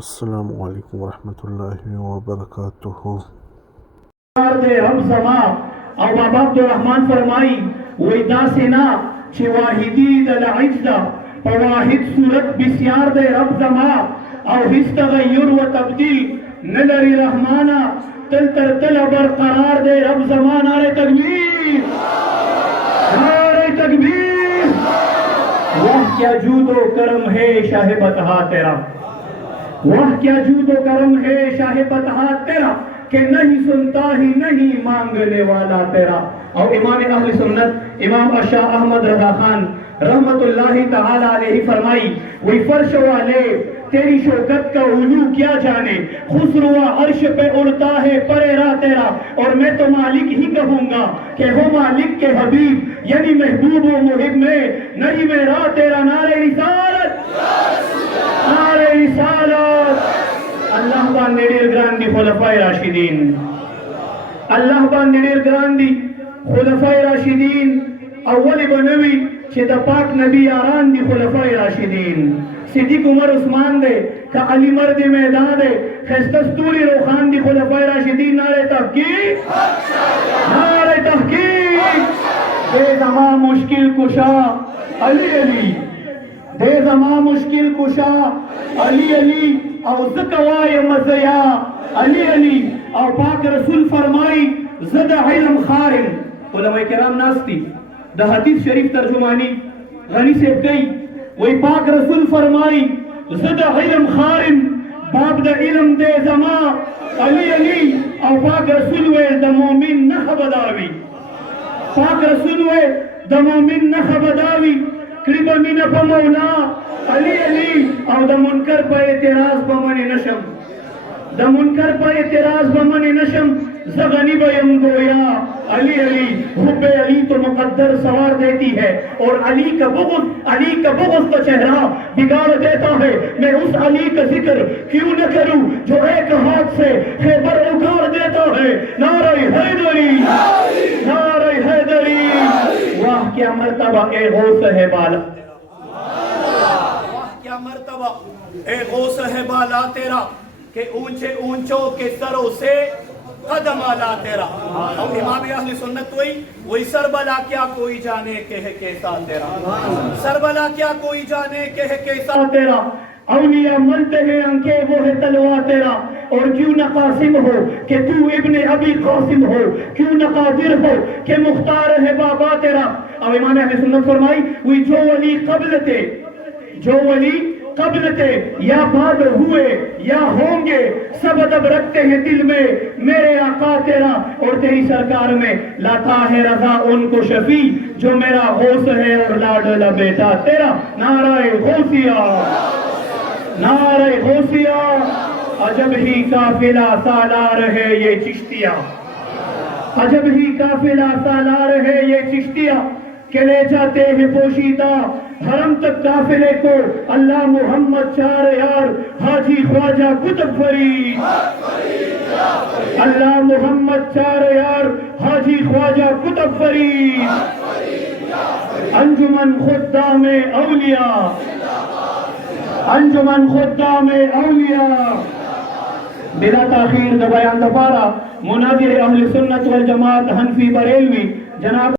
السلام علیکم ورحمۃ اللہ وبرکاتہ۔ دے رب زما او بابا عبدالرحمن فرمائی وی دا سنا چی واحدی دل عجدہ پواحد صورت بسیار دے رب زما او حس تغیر و تبدیل نلری رحمانا تل تر تل برقرار دے رب زما۔ نعرہ تکبیر، نعرہ تکبیر۔ وہ کیا جود و کرم ہے شاہ بطحا تیرا، وہ کیا جود و کرم ہے شاہ بطحا تیرا کہ نہیں سنتا ہی نہیں مانگنے والا تیرا۔ اور امام اہل سنت امام شاہ احمد رضا خان رحمت اللہ تعالی علیہ فرمائی وہی فرش والے تیری شوکت کا علو کیا جانے، خسرو عرش پہ اڑتا ہے پریرا تیرا، اور میں تو مالک ہی کہوں گا کہ ہو مالک کے حبیب یعنی محبوب و محب میں نہیں میرا تیرا۔ نعرہ رسالت، نعرہ رسالت۔ اللہ باندې ډېر ګران دي خلفای راشدین، الله باندې ډېر ګران دي خلفای راشدین۔ اول بنوي چې د پاک نبی یاران دي خلفای راشدین، صدیق عمر عثمان دے کہ علی مرد میدان دے خستستوری روخان دی خلفای راشدین۔ نعرہ تحقیق، نعرہ تحقیق۔ دے زمان مشکل کشا علی علی، دے زمان مشکل کشا علی علی، او زکوائے مزیا علی علی، او پاک رسول فرمائی زد علم خارم۔ علماء کرام ناستی دا حدیث شریف ترجمانی غنی سے گئی وہی پاک رسول فرمائی زد علم خارم، باب دا علم دے زما علی علی، او پاک رسول وے دا مومن نخبداوی، پاک رسول وے دا مومن نخبداوی، قریب امین پا مولا علی علی، او دا منکر پا اعتراض پا من نشم، دا منکر پا اعتراض پا من نشم، زغنی بیم گویا علی علی۔ حب علی تو مقدر سوار دیتی ہے، اور علی کا بغض تو چہرہ بگاڑ دیتا ہے۔ میں اس علی کا ذکر کیوں نہ کروں جو ایک ہاتھ سے خیبر اگاڑ دیتا ہے۔ نعرہ حیدری، نعرہ حیدری۔ واہ کیا مرتبہ اے غوث ہے بالا، واہ کیا مرتبہ اے غوث ہے بالا تیرا کہ اونچے اونچوں کے سروں سے قدم آلا تیرا۔ اور امام اہل سنت وہی سربلا کیا کوئی جانے کہ ہے کیسا تیرا، سربلا کیا کوئی جانے کہ ہے کیسا تیرا۔ اولیاء ملتے ہیں انکے وہ ہے تلوا تیرا، اور کیوں نہ قاسم ہو کہ تو ابن ابی قاسم ہو، کیوں نہ قادر ہو کہ مختار ہے بابا تیرا۔ اور امام اہل سنت فرمائی وہی جو ولی قبل تھے، جو ولی قبل تھے یا بعد ہوئے یا ہوں گے، سب ادب رکھتے ہیں دل میں میرے آقا تیرا، اور تیری سرکار میں لاتا ہے رضا ان کو شفیع جو میرا غوث ہے اور لاڈلا بیٹا تیرا۔ نعرہ غوثیہ، نعرہ غوثیہ۔ عجب ہی قافلہ سالار ہے یہ چشتیہ، عجب ہی قافلہ سالار ہے یہ چشتیہ، کہ لے جاتے ہیں پوشیدہ حرم تک قافلے کو اللہ محمد چار یار حاجی خواجہ قطب فرید، اللہ محمد چار یار حاجی خواجہ قطب فرید۔ انجمن خدام اولیاء، انجمن خدام اولیاء۔ بلا تاخیر دا بیان دا پارا مناظر اہل سنت والجماعت حنفی بریلوی جناب